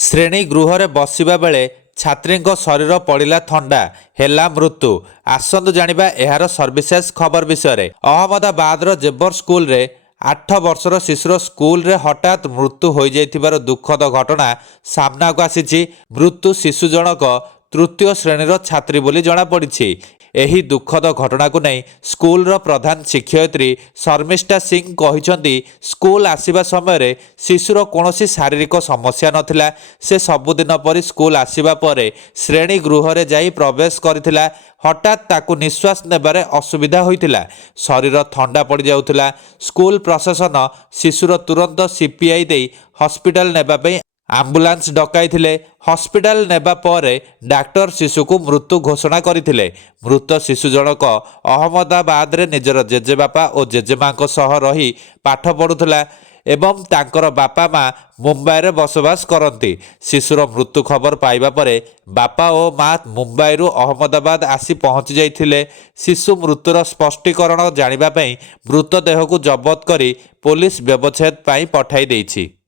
ଶ୍ରେଣୀ ଗୃହରେ ବସିବା ବେଳେ ଛାତ୍ରୀଙ୍କ ଶରୀର ପଡ଼ିଲା ଥଣ୍ଡା, ହେଲା ମୃତ୍ୟୁ। ଆସନ୍ତୁ ଜାଣିବା ଏହାର ସର୍ବିଶେଷ ଖବର ବିଷୟରେ। ଅହମ୍ମଦାବାଦର ଜେବର ସ୍କୁଲରେ 8 ବର୍ଷର ଶିଶୁର ସ୍କୁଲରେ ହଠାତ୍ ମୃତ୍ୟୁ ହୋଇଯାଇଥିବାର ଦୁଃଖଦ ଘଟଣା ସାମ୍ନାକୁ ଆସିଛି। ମୃତ୍ୟୁ ଶିଶୁ ଜଣକ ତୃତୀୟ ଶ୍ରେଣୀର ଛାତ୍ରୀ ବୋଲି ଜଣାପଡ଼ିଛି। ଏହି ଦୁଃଖଦ ଘଟଣାକୁ ନେଇ ସ୍କୁଲର ପ୍ରଧାନ ଶିକ୍ଷୟିତ୍ରୀ ଶର୍ମିଷ୍ଠା ସିଂ କହିଛନ୍ତି, ସ୍କୁଲ ଆସିବା ସମୟରେ ଶିଶୁର କୌଣସି ଶାରୀରିକ ସମସ୍ୟା ନଥିଲା। ସେ ସବୁଦିନ ପରି ସ୍କୁଲ ଆସିବା ପରେ ଶ୍ରେଣୀ ଗୃହରେ ଯାଇ ପ୍ରବେଶ କରିଥିଲା। ହଠାତ୍ ତାକୁ ନିଶ୍ୱାସ ନେବାରେ ଅସୁବିଧା ହୋଇଥିଲା। ଶରୀର ଥଣ୍ଡା ପଡ଼ିଯାଉଥିଲା। ସ୍କୁଲ ପ୍ରଶାସନ ଶିଶୁର ତୁରନ୍ତ ସିପିଆଇ ଦେଇ ହସ୍ପିଟାଲ ନେବା ପାଇଁ ଆମ୍ବୁଲାନ୍ସ ଡକାଇଥିଲେ। ହସ୍ପିଟାଲ ନେବା ପରେ ଡାକ୍ତର ଶିଶୁକୁ ମୃତ୍ୟୁ ଘୋଷଣା କରିଥିଲେ। ମୃତ ଶିଶୁ ଜଣକ ଅହମ୍ମଦାବାଦରେ ନିଜର ଜେଜେବାପା ଓ ଜେଜେମାଙ୍କ ସହ ରହି ପାଠ ପଢ଼ୁଥିଲା ଏବଂ ତାଙ୍କର ବାପା ମା ମୁମ୍ବାଇରେ ବସବାସ କରନ୍ତି। ଶିଶୁର ମୃତ୍ୟୁ ଖବର ପାଇବା ପରେ ବାପା ଓ ମା ମୁମ୍ବାଇରୁ ଅହମ୍ମଦାବାଦ ଆସି ପହଞ୍ଚି ଯାଇଥିଲେ। ଶିଶୁ ମୃତ୍ୟୁର ସ୍ପଷ୍ଟୀକରଣ ଜାଣିବା ପାଇଁ ମୃତଦେହକୁ ଜବତ କରି ପୋଲିସ ବ୍ୟବଚ୍ଛେଦ ପାଇଁ ପଠାଇ ଦେଇଛି।